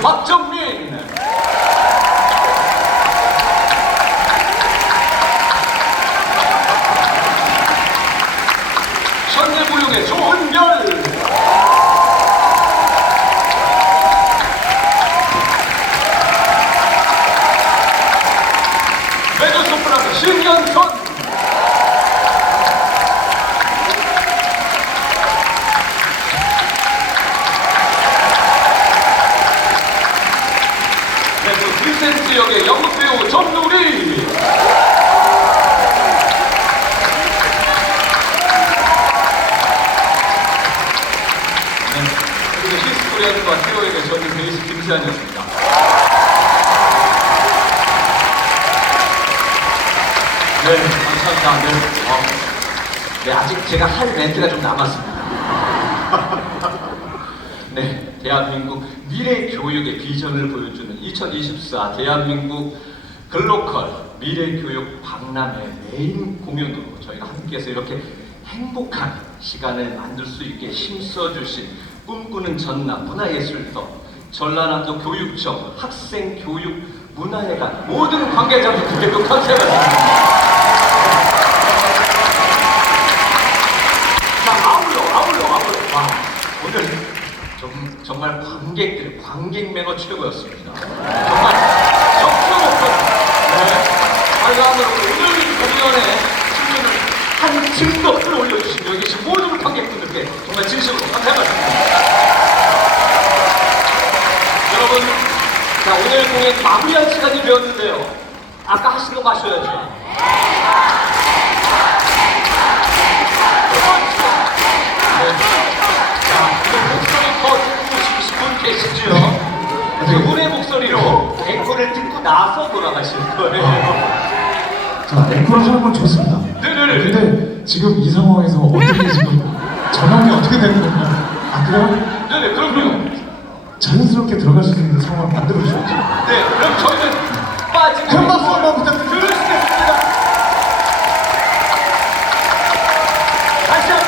박정민. 현대무용의 조은별. 메조소프라노 신현선. 또 빌센트 역의 연극 배우 정누리. 네, 히스토리안과 티오에게 저는 베이스 김세환이었습니다. 네, 감사합니다. 네, 어, 네, 아직 제가 할 멘트가 좀 남았습니다. 네, 대한민국 미래 교육의 비전을 보여주는 2024 대한민국 글로컬 미래 교육 박람회 메인 공연으로 저희가 함께해서 이렇게 행복한 시간을 만들 수 있게 힘써주신 꿈꾸는 전남 문화예술터 전라남도 교육청 학생 교육 문화회관 모든 관계자분들께 도 감사합니다. 자, 아울러, 아울러, 아울러. 와, 오늘 좀, 정 말 관객들, 관객 매너 최고였습니다. 정말 높은, 네. 빨간으로 오늘 공연에 출연을 한 층도 끌어올려주신 여기 계신 모든 관객분들께 정말 진심으로 감사합니다. 여러분, 자, 오늘 공연 마무리할 시간이 되었는데요. 아까 하신 거 마셔야죠. 하신 거예요? 자, 앵콜을 하는 건 좋습니다. 네네네. 근데 지금 이 상황에서 어떻게 지금 전환이 어떻게 되는 건가? 안 그래요? 네네, 그럼요. 자연스럽게 들어갈 수 있는 상황을 만들어 주셨죠. 네, 그럼 저희는 빠지고 큰 박수 한번 부탁드립니다. 들으시겠습니다. 다시 한번.